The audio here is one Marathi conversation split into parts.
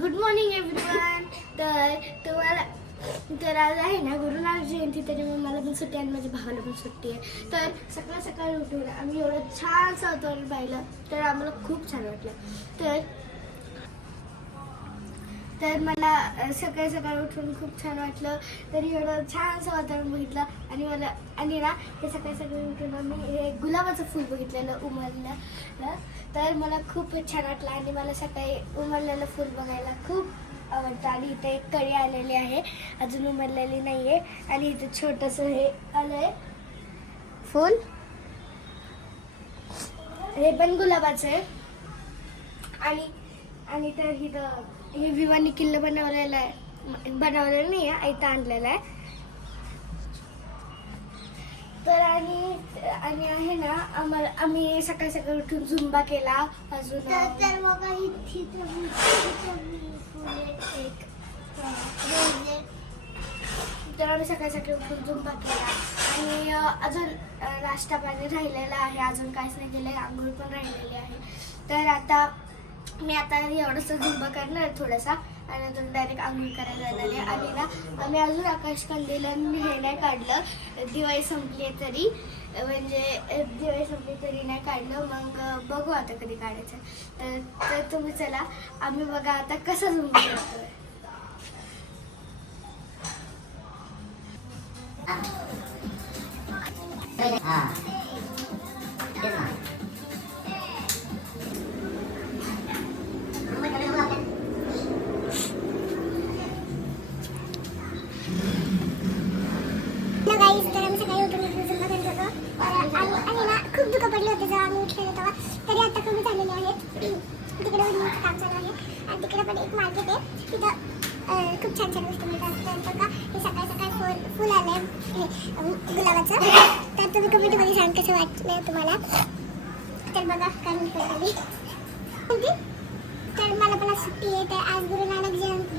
गुड मॉर्निंग एव्हरीवन तर तुम्हाला तर आज आहे ना गुरु नानक जयंती त्याच्यामुळे मला पण सुट्टी आणि माझ्या भावाला पण सुट्टी आहे. तर सकाळ सकाळी उठून आम्ही एवढं छान वातावरण पाहिलं तर आम्हाला खूप छान वाटलं. तर तर मला सकाळी सकाळी उठून खूप छान वाटलं. तर एवढं छानसं वातावरण बघितलं. आणि मला आणि ना हे सकाळी सकाळी उठून आम्ही हे गुलाबाचं फूल बघितलेलं उमरलं तर मला खूप छान वाटलं. आणि मला सकाळी उमरलेलं फूल बघायला खूप आवडतं. आणि इथे एक कळी आलेली आहे. अजून उमरलेली नाही आहे आणि इथे छोटंसं हे आलं आहे फूल? हे पण गुलाबाचं आहे. आणि आणि तर इथं हे विवानी किल्ला बनवलेला आहे. बनवलेला नाही आहे इथं आणलेला आहे. तर आणि आणि आहे ना आम्हाला आम्ही सकाळी सकाळी उठून झुंबा केला. अजून तर मग तर आम्ही सकाळी सकाळी उठून झुंबा केला. आणि अजून नाश्ता पाणी राहिलेला आहे. अजून काहीच नाही केलं आंघोळ पण राहिलेली आहे. तर आता मी आता एवढंसं झुंबा करणार थोडासा. आणि अजून डायरेक्ट आंघोळ करायला जाणार आहे. आणि ना आम्ही अजून आकाश कंदील हे नाही काढलं. दिवाळी संपली तरी. म्हणजे दिवाळी संपली तरी नाही काढलं. मग बघू आता कधी काढायचं. तर तर तुम्ही चला. आम्ही बघा आता कसं झुंबा करतोय. Ah. पडले होते जेव्हा आम्ही उठलेलो तेव्हा. तरी आता कमी झालेले आहेत. तिकडे वहिनीचं काम चालू आहे. आणि तिकडे पण एक मार्केट आहे. तिथं खूप छान छान गोष्टी मिळतात. तर का हे सकाळी सकाळी फुल फुल आलं आहे गुलाबाचं. तर तुम्ही कमेंटमध्ये सांग कसं वाटलं तुम्हाला. तर बघा काय म्हणतो कोणती तर मला पण सुट्टी आहे. तर आज गुरु नानक जयंती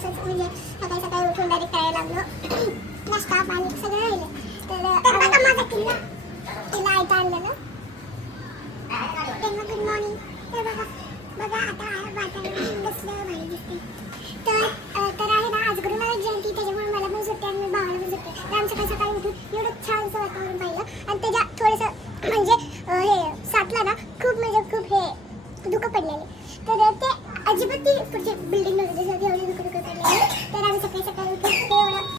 असंच म्हणजे सकाळी सकाळी उठून डायरेक्ट करायला लागलो. नाश्ता पाणी सगळं राहिलं. तर अजिबात ती पुढच्या बिल्डिंग वगैरे तर आम्ही सकाळी सकाळी